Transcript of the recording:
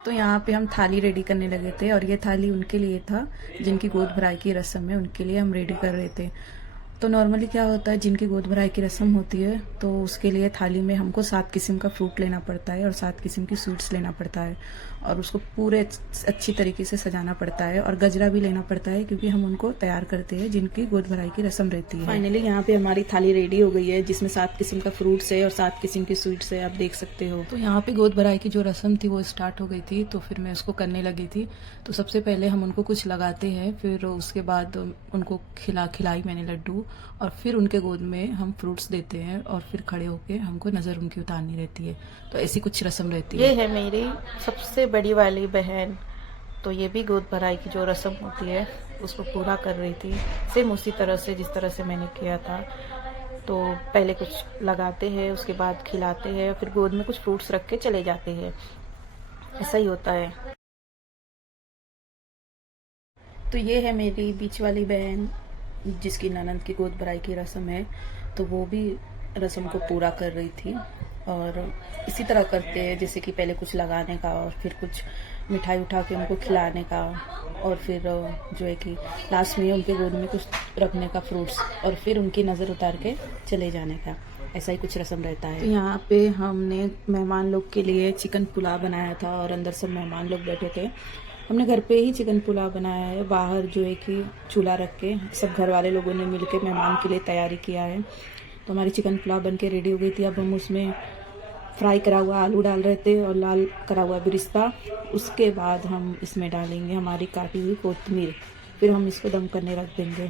तो यहाँ पे हम थाली रेडी करने लगे थे और ये थाली उनके लिए था जिनकी गोद भराई की रस्म है, उनके लिए हम रेडी कर रहे थे। तो नॉर्मली क्या होता है, जिनकी गोद भराई की रस्म होती है तो उसके लिए थाली में हमको 7 किस्म का फ्रूट लेना पड़ता है और 7 किस्म की स्वीट्स लेना पड़ता है और उसको पूरे अच्छी तरीके से सजाना पड़ता है और गजरा भी लेना पड़ता है क्योंकि हम उनको तैयार करते हैं जिनकी गोद भराई की रस्म रहती है। फाइनली यहाँ पे हमारी थाली रेडी हो गई है जिसमें 7 किस्म का फ्रूट्स है और 7 किस्म की स्वीट्स है, आप देख सकते हो। तो यहाँ पे गोद भराई की जो रस्म थी वो स्टार्ट हो गई थी, तो फिर मैं उसको करने लगी थी। तो सबसे पहले हम उनको कुछ लगाते हैं, फिर उसके बाद उनको खिलाई मैंने लड्डू और फिर उनके गोद में हम फ्रूट्स देते हैं और फिर खड़े होके हमको नज़र उनकी उतारनी रहती है। तो ऐसी कुछ रस्म रहती है। ये है मेरी सबसे बड़ी वाली बहन, तो ये भी गोद भराई की जो रस्म होती है उसको पूरा कर रही थी, सेम उसी तरह से जिस तरह से मैंने किया था। तो पहले कुछ लगाते हैं, उसके बाद खिलाते हैं, फिर गोद में कुछ फ्रूट्स रख के चले जाते हैं, ऐसा ही होता है। तो ये है मेरी बीच वाली बहन जिसकी ननद की गोद भराई की रस्म है, तो वो भी रस्म को पूरा कर रही थी और इसी तरह करते हैं जैसे कि पहले कुछ लगाने का और फिर कुछ मिठाई उठा के उनको खिलाने का और फिर जो है कि लास्ट में उनके गोद में कुछ रखने का फ्रूट्स और फिर उनकी नज़र उतार के चले जाने का, ऐसा ही कुछ रस्म रहता है। तो यहाँ पे हमने मेहमान लोग के लिए चिकन पुलाव बनाया था और अंदर सब मेहमान लोग बैठे थे। हमने घर पे ही चिकन पुलाव बनाया है, बाहर जो है कि चूल्हा रख के सब घर वाले लोगों ने मिलके मेहमान के लिए तैयारी किया है। तो हमारी चिकन पुलाव बन के रेडी हो गई थी। अब हम उसमें फ्राई करा हुआ आलू डाल रहे थे और लाल करा हुआ बिरिस्ता, उसके बाद हम इसमें डालेंगे हमारी काटी हुई कोतमीर, फिर हम इसको दम करने रख देंगे।